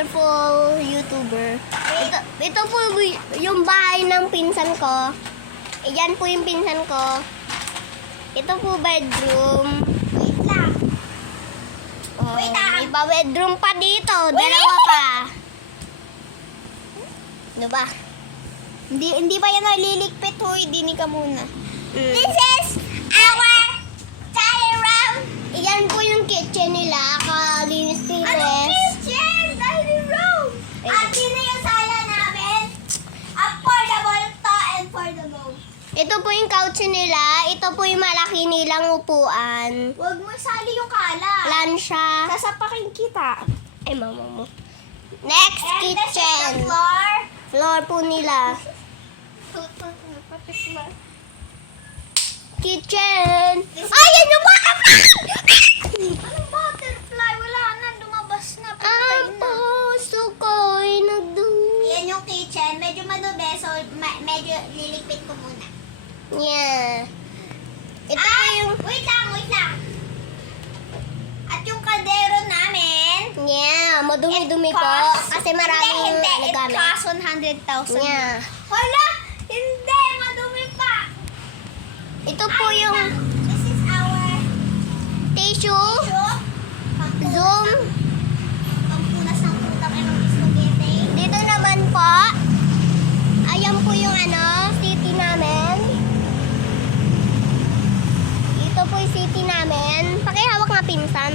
wonderful YouTuber. Ito po yung bahay ng pinsan ko. Yan po yung pinsan ko. Ito po bedroom. Wait lang. Oh, Wait, may bedroom pa dito. Dalawa pa. Ano ba? Hindi ba yan naliligpit, huy? Dinig ka muna. This is our dining room. Yan po yung kitchen nila. Kalinis-linis. Anong kitchen? Dining room. At yun na yung sala namin. Affordable to and affordable. Ito po yung couch nila. Ito po yung malaki nilang upuan. Huwag mo isali yung kala. Lansya. Sasapakin kita. Ay, mama mo. Next And this is the kitchen. floor. Floor po nila. Kitchen. Ay, yan yung butterfly! Anong butterfly? Wala na. Lumabas na. Ang Patay na. puso ko'y nagdulo. Yan yung kitchen. Medyo madube. So, medyo liligpit ko muna. Yeah. Ito po Ay, yung... wait lang. At yung kaldero namin. Yeah, madumi-dumi po. Kasi maraming Hindi. It nagamit. costs 100,000. Yeah. Hala! Hindi! Madumi pa! Ito po yung This is our tissue. tissue. Zoom. Pampunas ng utang and ng spaghetti. Dito naman po. Ayan po yung city namin. Ito po yung city namin. Pakihawak nga pinsan.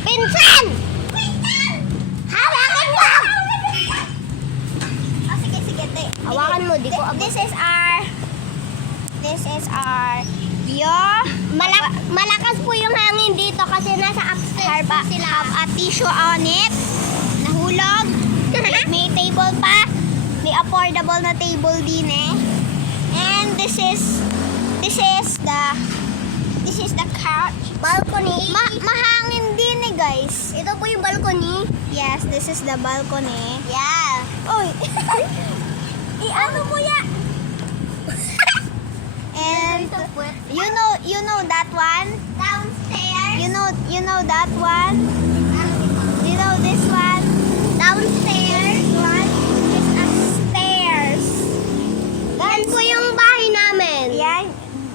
Pinsan! Wait lang! Hawakan mo! Oh, sige. Hawakan mo, di ko abot. This is our view. Malakas po yung hangin dito kasi nasa upstairs po sila. Have a tissue on it. Nahulog. May table pa. May affordable na table din eh. And this is the couch. Balcony. Mahangin din eh, guys. Ito po yung balcony. Yes, this is the balcony. Yeah. Oy. Ano mo yan? And you know that one? Downstairs. You know that one? You know this one? Downstairs. One is upstairs. Yan po yung bahay namin. Yan.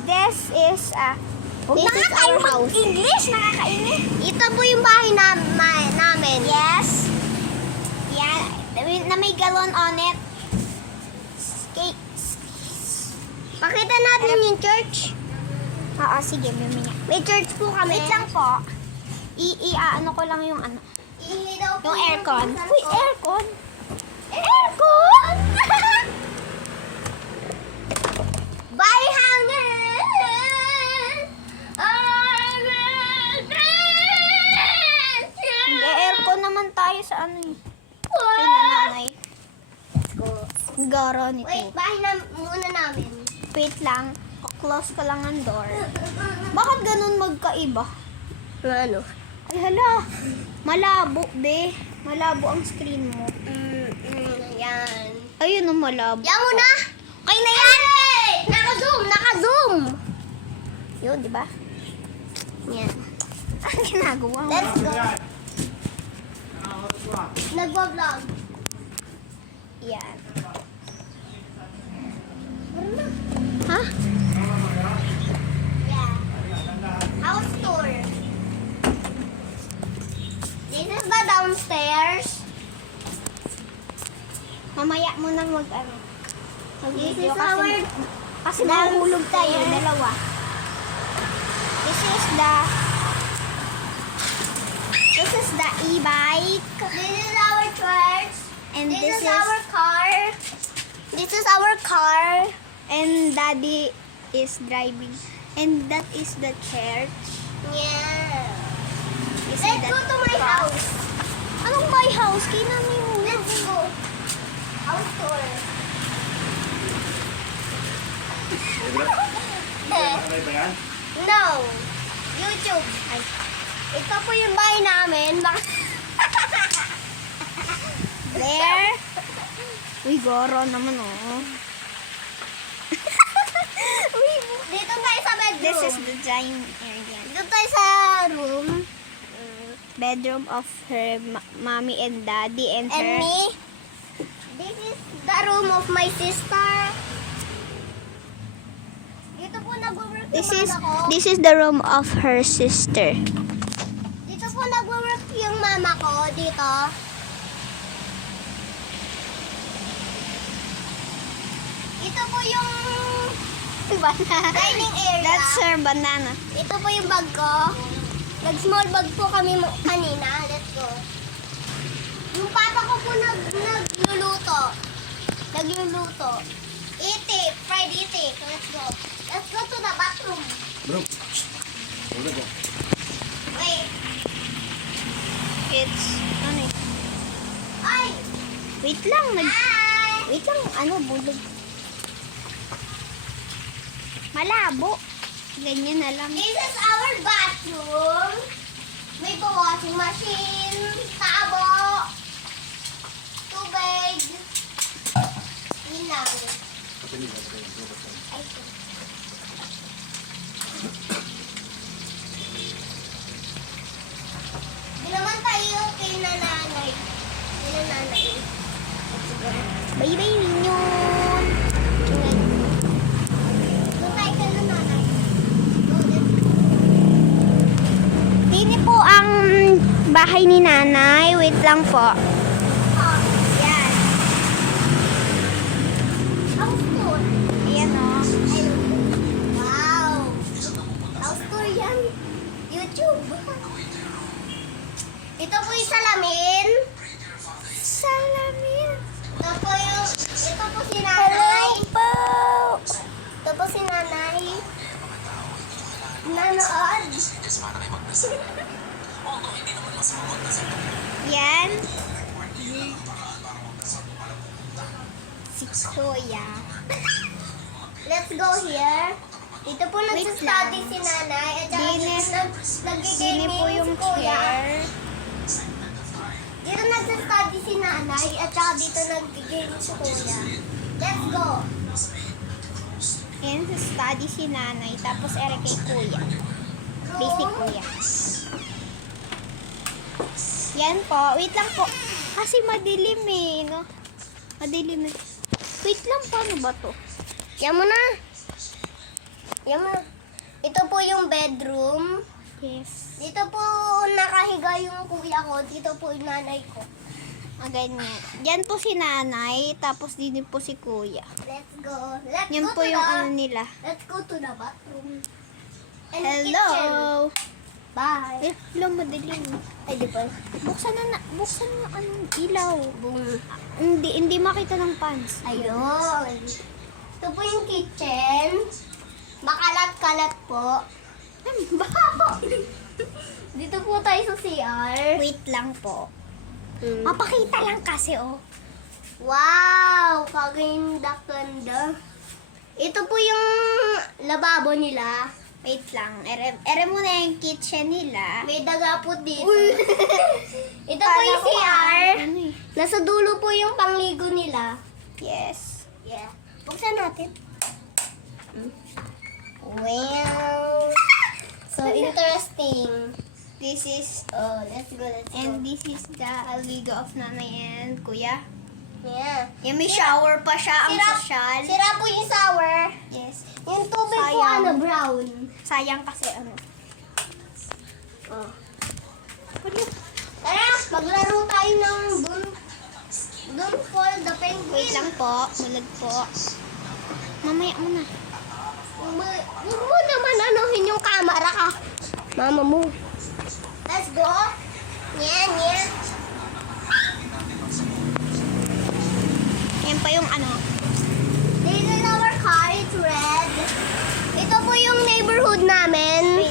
This is This is our house. English, nakakainis. Ito po yung bahay namin. Yes. Yan. Na may galon on it. Pakita natin yung church. Oo, sige, mamaya. May church po kami. Wait lang po. Ano ko lang yung ano. Ilaw po Yung aircon. pinsan Uy, ko. aircon! Aircon! Bye, hangin! Hindi, aircon naman tayo sa ano eh. Kay nanay. Garo nito. Wait, bahay na muna namin. Wait lang. Close ko lang ang door. Bakit ganun magkaiba? Ano? Ay, hala. Malabo, be. Malabo ang screen mo. Yan. Ayun ang malabo. Yan muna! Okay na yan! Naka-zoom! Naka-zoom! Yun, di ba? Yan. Ano ginagawa mo? Let's go. Nagwa-vlog. Yan. Ha? Yeah. House tour. This is the downstairs. Mamaya mo nang mag-ano. This Mag-video is our kasi mahulog tayo, downstairs. dalawa. This is the e-bike. This is our church. And This is our car. This is our car. and daddy is driving. And that is the church. Yeah. You see Let's that go to my cross? house. Anong my house? Kinami mo. Let's go. House tour. Ano ba yan? No. YouTube. Ay. Ito po yung bahay namin. There. Uy, goro naman oh. Dito tayo sa bedroom. This is the dining area. Dito tayo sa room. bedroom of her mommy and daddy and her. And me. This is the room of my sister. Dito po nag-work yung mama ko. This is the room of her sister. Dito po nag-work yung mama ko. Dito. Ito po yung dining area. That's her banana. Ito po yung bag ko. Nag-small bag po kami kanina. Let's go. Yung papa ko po nagluluto. Nagluluto. Itik. Fried itik. Let's go. Let's go to the bathroom. Bro. Wala ko. Wait. It's, ano eh. Ay! Wait lang, Hi! wait lang, ano, bulog. Malabo. Ganyan na lang. This is our bathroom. May po washing machine, tabo, tubig. Yun lang. Ay, di naman tayo kay nanay. Kay nanay. Bye-bye, Minion. Doon tayo kay nanay. Go, let's go. Dini po ang bahay ni nanay. Wait lang po. Oh, Yan. house tour. Ayan o. Wow! House tour yan. YouTube. Ito po yung salamin. Salamin. Ito po si nanay. po. Ito po si nanay. Nanood. Yan. Si Kuya. Let's go here. Dito po nagsastudy si nanay. At saka Dini- nag-gaming Dini po yung si kuya. chair. Dito nagsastudy si nanay. At saka dito nag-game si kuya. Let's go. Yan sa study si nanay. Tapos ere kay Kuya. Basic Kuya. Yan po. Wait lang po. Kasi madilim eh, no? Madilim eh. Wait lang, paano ba to? Yan mo na. Yan mo na. Ito po yung bedroom. Yes. Dito po nakahiga yung kuya ko. Dito po yung nanay ko. Ah, ganyan. Yan po si nanay. Tapos din po si Kuya. Let's go. Let's Yan go po to yung the, ano nila. Let's go to the bathroom. And Hello! kitchen. Bye. Eh, hello, madilim. Ay, di pa. Buksan na buksan na anong ilaw. Boom. Hindi makita ng pants. Ayun. Ito po yung kitchen. Makalat-kalat po. Baho. Dito po tayo sa CR. Wait lang po. Mm. Mapakita lang kasi, oh. Wow! Kaganda-ganda. Ito po yung lababo nila. Wait lang. Ere mo na yung kitchen nila. May daga po dito. Ito po yung CR. Ano eh? Nasa dulo po yung pangligo nila. Yes. Yeah. Buksan natin. Wow! So interesting. This is, Oh, let's go, let's go. and this is the alligo of nanay and kuya. Yeah. Yung may shower pa siya, ang sosyal. Sira po yung sour. Yes. Yung tubig po Sayang. ano, brown. Sayang kasi ano. Oh. Tara, maglaro tayo ng Don't Fall the Penguin. Wait lang po. Mulag po. Mamaya mo na. Huwag mo naman anuhin yung camera ka. Mama mo. Let's go. Yan. Yan pa yung ano. This is our car. It's red. Ito po yung neighborhood namin.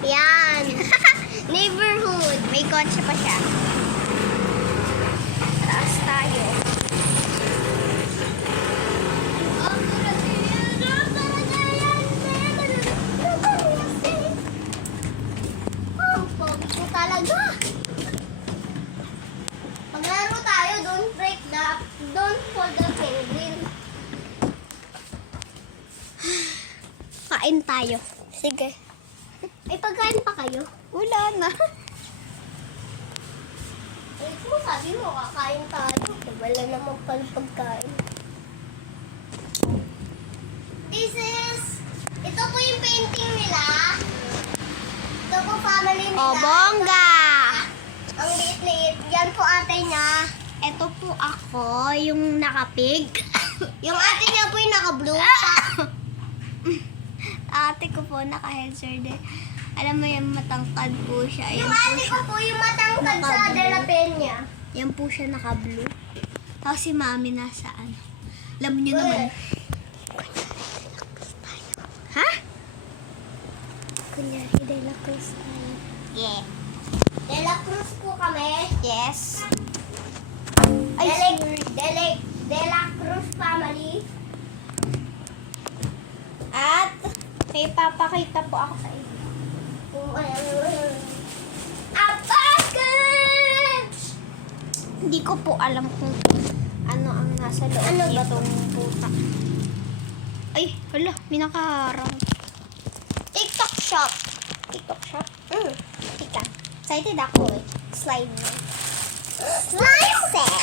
Yan. Neighborhood. May kotse pa siya. Taas tayo. Ang pogi ko talaga. Maglaro tayo, don't fall the penguin. Kain tayo. Sige. Ay, pagkain pa kayo? Wala na. Eh, kung sabi mo, kakain tayo. Wala naman pala pagkain. Ito po yung painting nila. Ito po family nila. Oh, bongga! Ang liit-liit. Yan po ate niya. Ito po ako, yung nakapig. Yung ate niya po yung naka-blue. Ate ko po, naka-headset din. Alam mo yung matangkad po siya. Yung Ayan po ate siya. ko po yung matangkad sa Naka-blue. De La Peña. Yan po siya naka-blue. Tapos si mami nasa ano. Alam niyo naman. Ha? Kunyari, De La Cruz tayo. Yeah. De La Cruz po kami. Yes. De La Cruz family. At may papakita po ako sa inyo. A package! Hindi ko po alam kung ano ang nasa loob Ano ba nitong puta. Ay, hala, may nakaharang. TikTok shop. TikTok shop. Tika. Excited ako eh. Slime na. Slime set.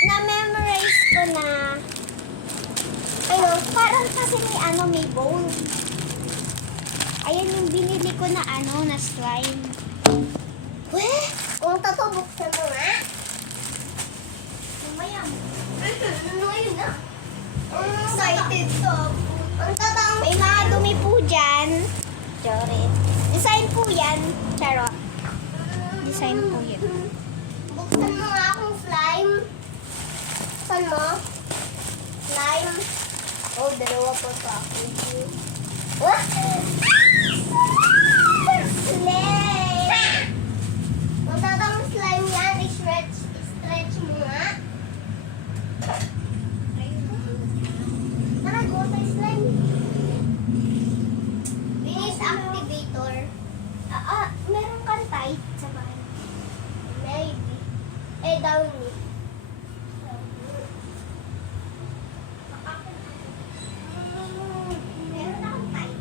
Na-memorize ko na ano, parang kasi may ano, may bone. Ayan yung binili ko na ano, na slime. Weh, kung tatubuksan mo nga. Mamaya mo. Ano yun na? Excited to. Ang tatang. May mga dumi po dyan. Choret. Design po yan. Charot. Design po yan. Buksan mo nga akong slime. Buksan mo. Slime. Oh, dalawa pa pa ako. What? Slime! Kung tatang slime yan, stretch mo nga. Tara, go sa slime. Finish activator. Meron kang tight sa bahay. Maybe. Eh, downy. Meron akong tight.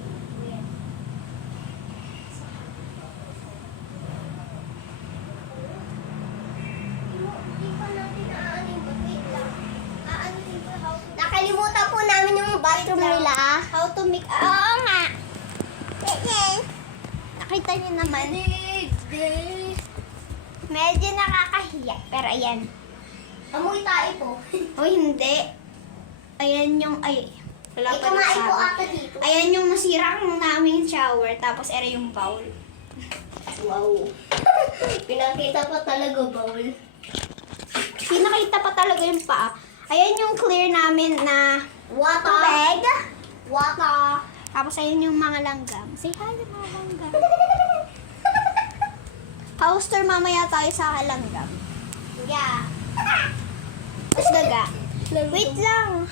Hindi pa natin aanin ba? Wait lang. Aanin ko how to... Nakalimutan po namin yung bathroom nila. How to make... Oo nga. Nakita niyo naman. Medyo nakakahiya. Pero ayan. Amoy tayo po. O hindi. Ayan yung... Ay. Wala Ay, pa kumain po nagsabi. ata dito. Ayan yung nasira ng naming shower. Tapos ere yung bowl. Wow. Pinakita pa talaga, bowl. Pinakita pa talaga yung paa. Ayan yung clear namin na Wata. tubig. Wata. Tapos ayun yung mga langgam. Say hi sa mga langgam. House tour mamaya tayo sa langgam. Yeah. Tapos daga. Wait lang.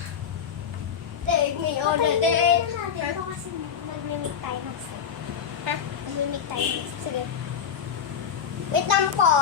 Take me on a date. Dito kasi nag-mimic tayo ng step. Ha? Nag-mimic tayo ng step. Sige. Wait lang po.